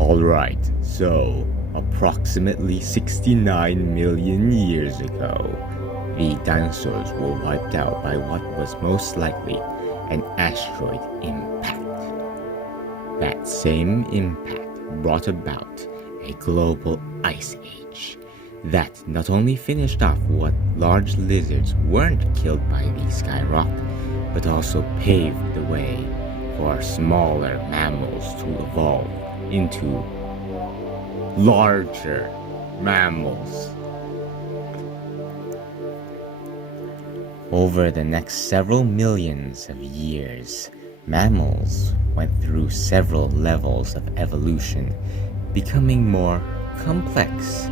Alright, so approximately 69 million years ago, the dinosaurs were wiped out by what was most likely an asteroid impact. That same impact brought about a global ice age that not only finished off what large lizards weren't killed by the sky rock, but also paved the way for smaller mammals to evolve into larger mammals. Over the next several millions of years, mammals went through several levels of evolution, becoming more complex,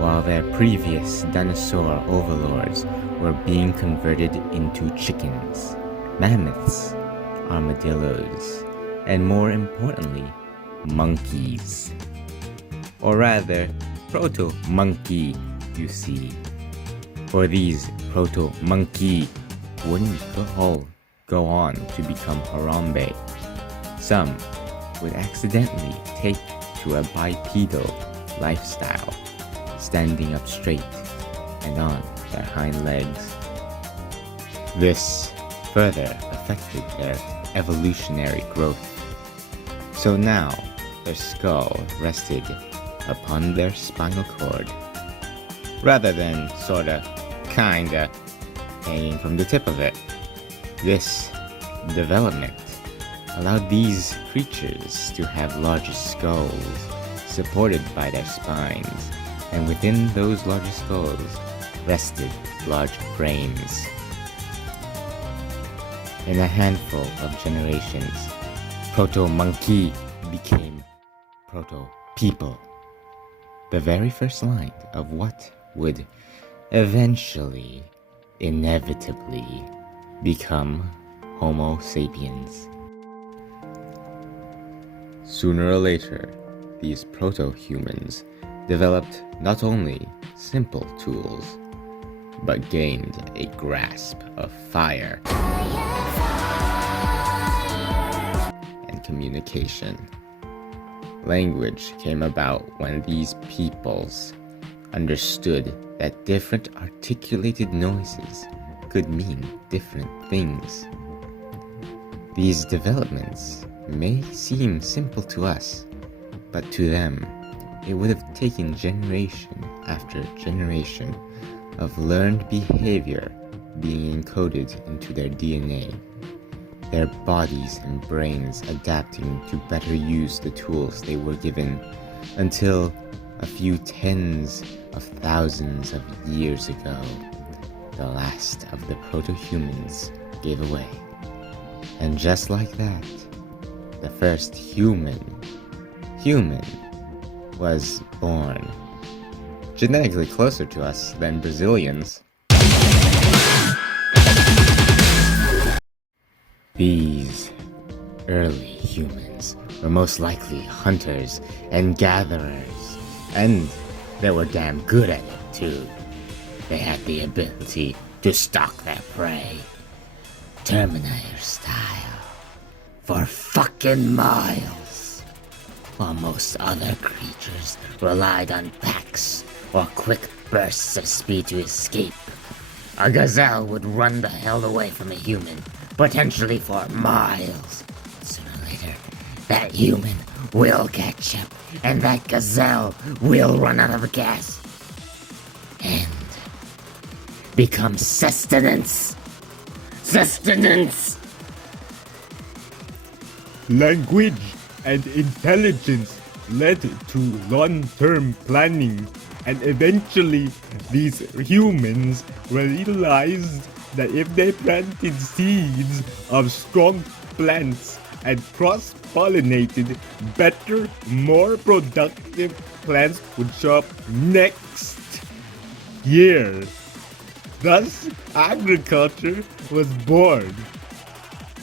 while their previous dinosaur overlords were being converted into chickens, mammoths, armadillos, and more importantly, monkeys. Or rather, proto-monkey, you see. For these proto-monkey wouldn't all go on to become Harambe. Some would accidentally take to a bipedal lifestyle, standing up straight and on their hind legs. This further affected their evolutionary growth. So now, their skull rested upon their spinal cord, rather than kinda hanging from the tip of it. This development allowed these creatures to have larger skulls supported by their spines, and within those larger skulls rested large brains. In a handful of generations, proto-monkey became proto-people, the very first line of what would eventually, inevitably, become Homo sapiens. Sooner or later, these proto-humans developed not only simple tools, but gained a grasp of fire and communication. Language came about when these peoples understood that different articulated noises could mean different things. These developments may seem simple to us, but to them, it would have taken generation after generation of learned behavior being encoded into their DNA, their bodies and brains adapting to better use the tools they were given, until a few tens of thousands of years ago, the last of the proto-humans gave away. And just like that, the first human was born. Genetically closer to us than Brazilians. These early humans were most likely hunters and gatherers, and they were damn good at it too. They had the ability to stalk their prey, Terminator style, for fucking miles, while most other creatures relied on packs or quick bursts of speed to escape. A gazelle would run the hell away from a human, potentially for miles. Sooner or later, that human will catch up, and that gazelle will run out of gas and become sustenance. Language and intelligence led to long-term planning, and eventually these humans realized that if they planted seeds of strong plants and cross-pollinated, better, more productive plants would show up next year. Thus, agriculture was born.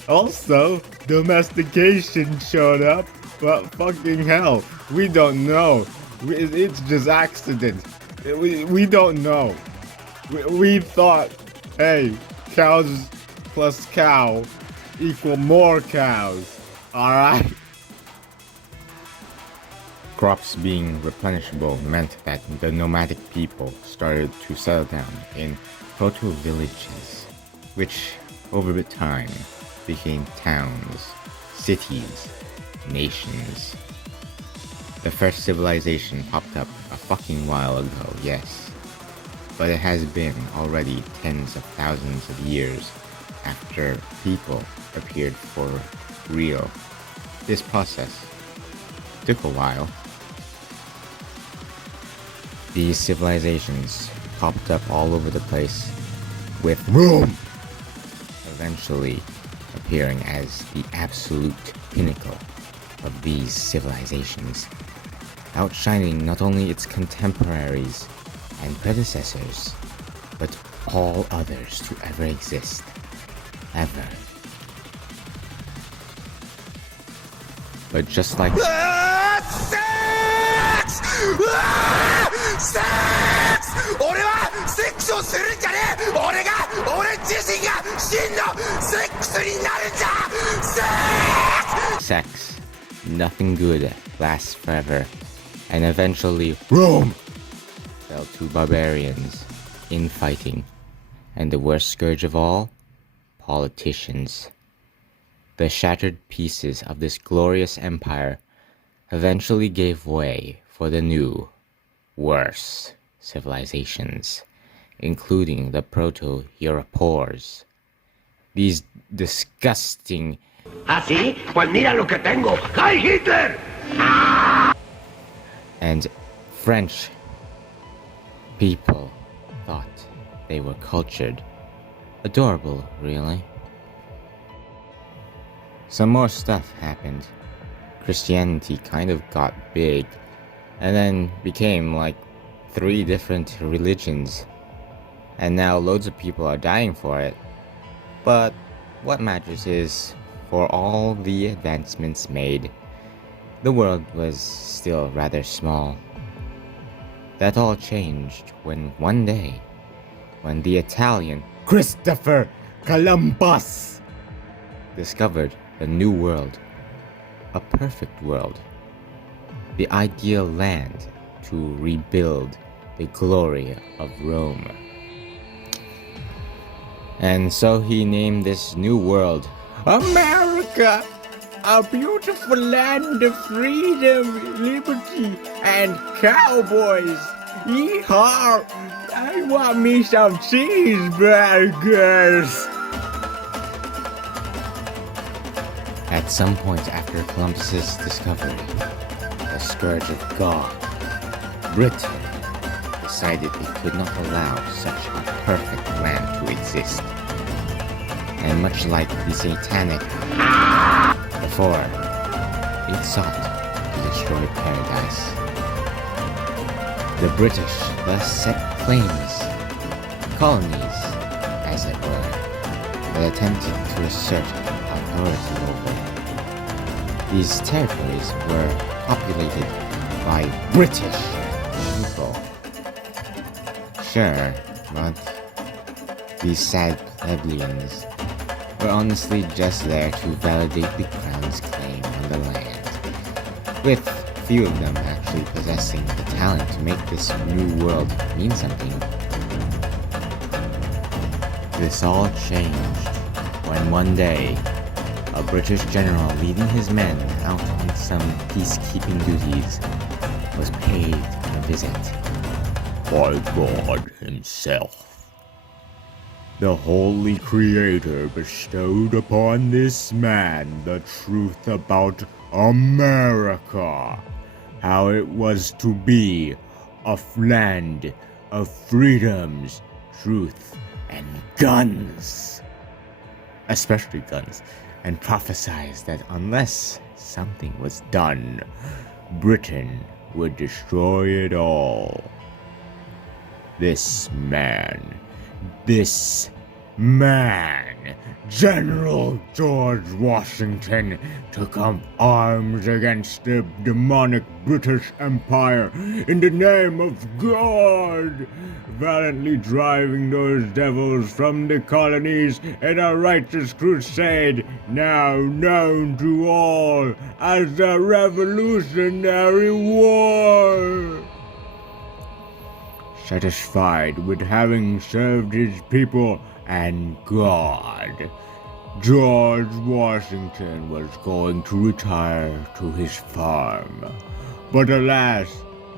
Also, domestication showed up. Well, fucking hell, we don't know. It's just accident. We don't know. We thought, hey, cows plus cow equal more cows. Alright? Crops being replenishable meant that the nomadic people started to settle down in proto-villages, which over time became towns, cities, nations. The first civilization popped up a fucking while ago, yes, but it has been already tens of thousands of years after people appeared for real. This process took a while. These civilizations popped up all over the place, with Rome eventually appearing as the absolute pinnacle of these civilizations, outshining not only its contemporaries and predecessors, but all others to ever exist, ever. But just like sex, nothing good lasts forever, and eventually Rome fell to barbarians, infighting, and the worst scourge of all, politicians. The shattered pieces of this glorious empire eventually gave way for the new, worse civilizations, including the Proto-Europors. These disgusting... ¿Ah, sí? Pues mira lo que tengo. ¡Heil Hitler! And French people thought they were cultured. Adorable, really. Some more stuff happened. Christianity kind of got big, and then became like 3 different religions. And now loads of people are dying for it. But what matters is, for all the advancements made, the world was still rather small. That all changed when one day, when the Italian Christopher Columbus discovered the new world, a perfect world, the ideal land to rebuild the glory of Rome. And so he named this new world America, a beautiful land of freedom, liberty, and cowboys. Yeehaw! I want me some cheeseburgers. At some point after Columbus's discovery, the scourge of God, Britain, decided they could not allow such a perfect land to exist. And much like the satanic before, it sought to destroy paradise. The British thus set claims, colonies, as it were, that attempted to assert authority over. These territories were populated by British people. Sure, but these sad plebeians were honestly just there to validate the crown's claim on the land, with few of them actually possessing the talent to make this new world mean something. This all changed when one day, a British general leading his men out on some peacekeeping duties was paid a visit by God himself. The Holy Creator bestowed upon this man the truth about America, how it was to be a land of freedoms, truth, and guns. Especially guns, and prophesied that unless something was done, Britain would destroy it all. This man, this man, General George Washington, took up arms against the demonic British Empire in the name of God, valiantly driving those devils from the colonies in a righteous crusade now known to all as the Revolutionary War. Satisfied with having served his people and God, George Washington was going to retire to his farm. But alas,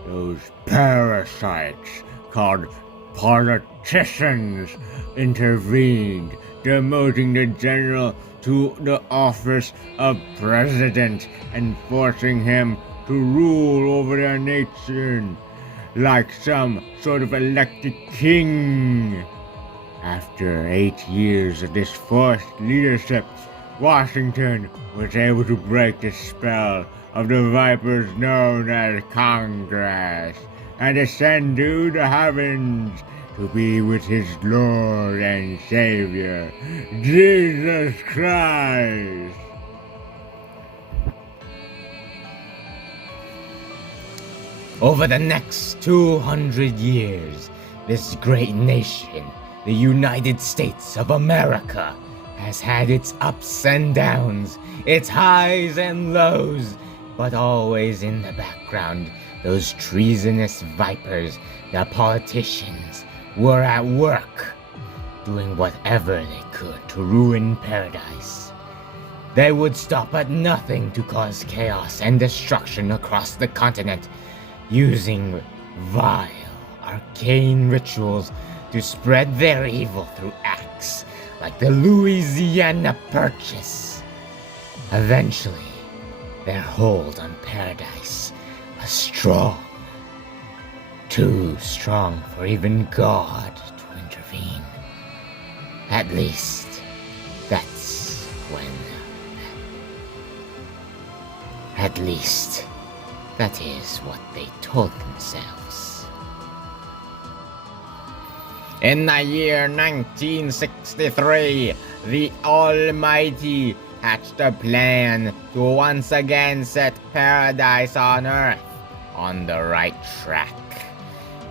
those parasites called politicians intervened, demoting the general to the office of president and forcing him to rule over their nation like some sort of elected king. After 8 years of this forced leadership, Washington was able to break the spell of the vipers known as Congress and ascend to the heavens to be with his Lord and Savior, Jesus Christ. Over the next 200 years, this great nation, the United States of America, has had its ups and downs, its highs and lows, but always in the background, those treasonous vipers, the politicians, were at work, doing whatever they could to ruin paradise. They would stop at nothing to cause chaos and destruction across the continent, using vile, arcane rituals to spread their evil through acts like the Louisiana Purchase. Eventually, their hold on paradise was strong, too strong for even God to intervene. At least, that's when... At least, that is what they told themselves. In the year 1963, the Almighty hatched a plan to once again set paradise on Earth on the right track.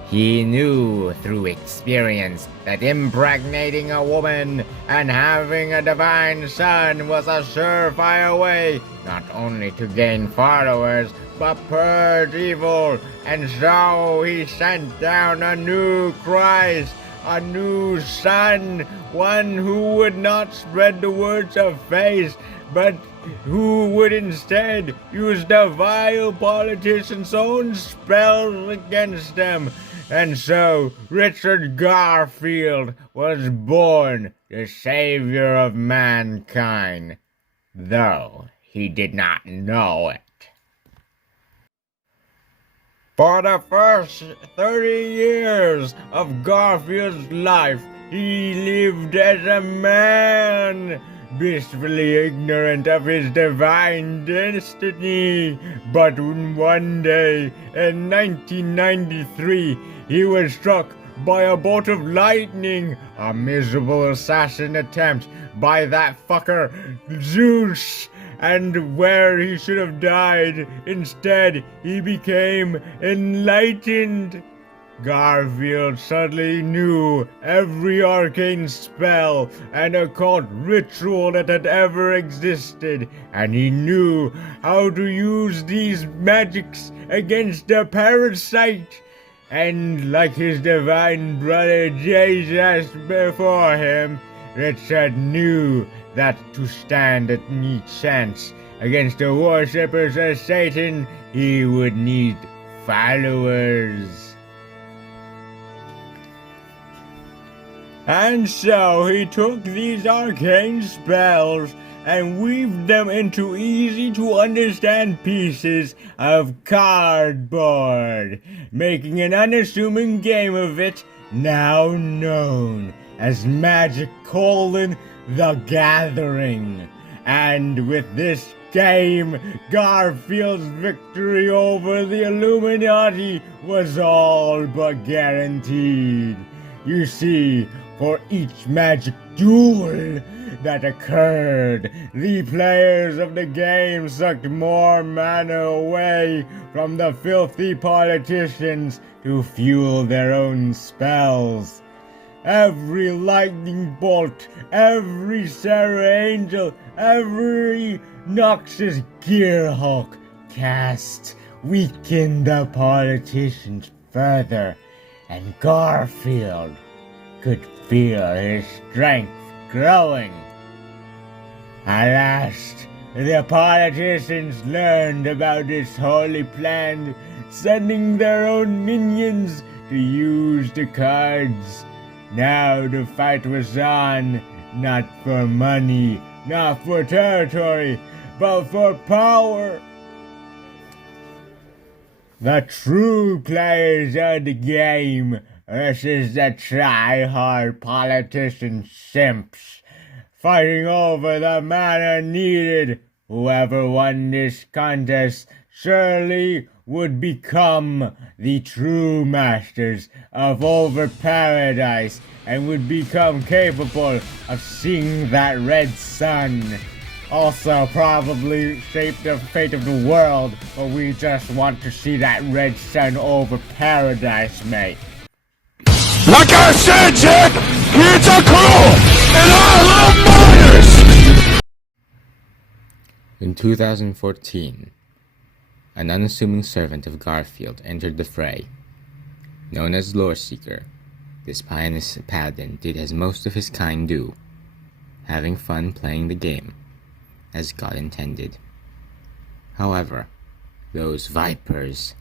He knew through experience that impregnating a woman and having a divine son was a surefire way not only to gain followers, but purge evil, and so he sent down a new Christ, a new son, one who would not spread the words of faith, but who would instead use the vile politician's own spells against them. And so Richard Garfield was born, the savior of mankind, though he did not know it. For the first 30 years of Garfield's life, he lived as a man, blissfully ignorant of his divine destiny. But one day, in 1993, he was struck by a bolt of lightning, a miserable assassin attempt by that fucker Zeus. And where he should have died, instead he became enlightened. Garfield suddenly knew every arcane spell and occult ritual that had ever existed, and he knew how to use these magics against the parasite. And like his divine brother Jesus before him, Richard knew that to stand any chance against the worshippers of Satan, he would need followers. And so he took these arcane spells and weaved them into easy-to-understand pieces of cardboard, making an unassuming game of it now known as Magic: The Gathering. And with this game, Garfield's victory over the Illuminati was all but guaranteed. You see, for each magic duel that occurred. The players of the game sucked more mana away from the filthy politicians to fuel their own spells. Every lightning bolt, every Sarah Angel, every Noxus Gearhulk cast weakened the politicians further, and Garfield could feel his strength growing. At last, the politicians learned about this holy plan, sending their own minions to use the cards. Now the fight was on, not for money, not for territory, but for power. The true players of the game versus the try-hard politician simps, fighting over the mana needed. Whoever won this contest surely would become the true masters of Over Paradise and would become capable of seeing that red sun. Also probably shape the fate of the world, but we just want to see that red sun over Paradise, mate. Like I said, Jack, it's a crew, and I love miners! In 2014, an unassuming servant of Garfield entered the fray. Known as Lore Seeker, this pious paladin did as most of his kind do, having fun playing the game, as God intended. However, those vipers,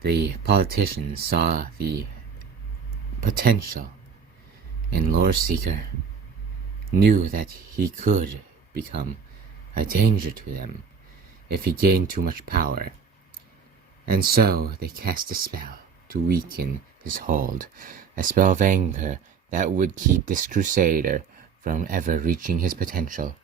the politicians, saw the potential in Lore Seeker, knew that he could become a danger to them if he gained too much power, and so they cast a spell to weaken his hold, a spell of anger that would keep this crusader from ever reaching his potential.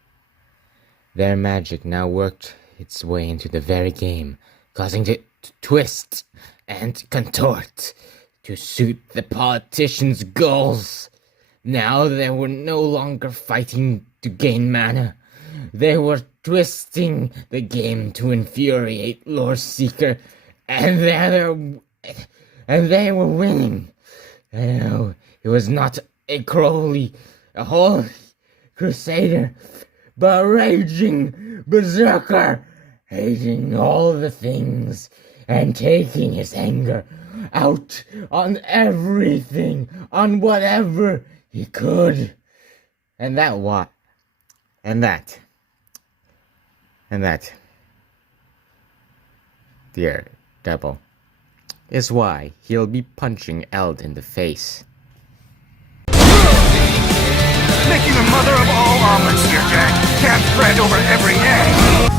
Their magic now worked its way into the very game, causing it to twist and contort to suit the politicians' goals. Now they were no longer fighting to gain mana. They were twisting the game to infuriate Lore Seeker, and they were winning. No, it was not a holy crusader, but a raging berserker, hating all the things and taking his anger out on everything, on whatever he could. And that, dear devil, is why he'll be punching Eld in the face. Making a mother of all omelets here, Jack. Can't spread over every egg.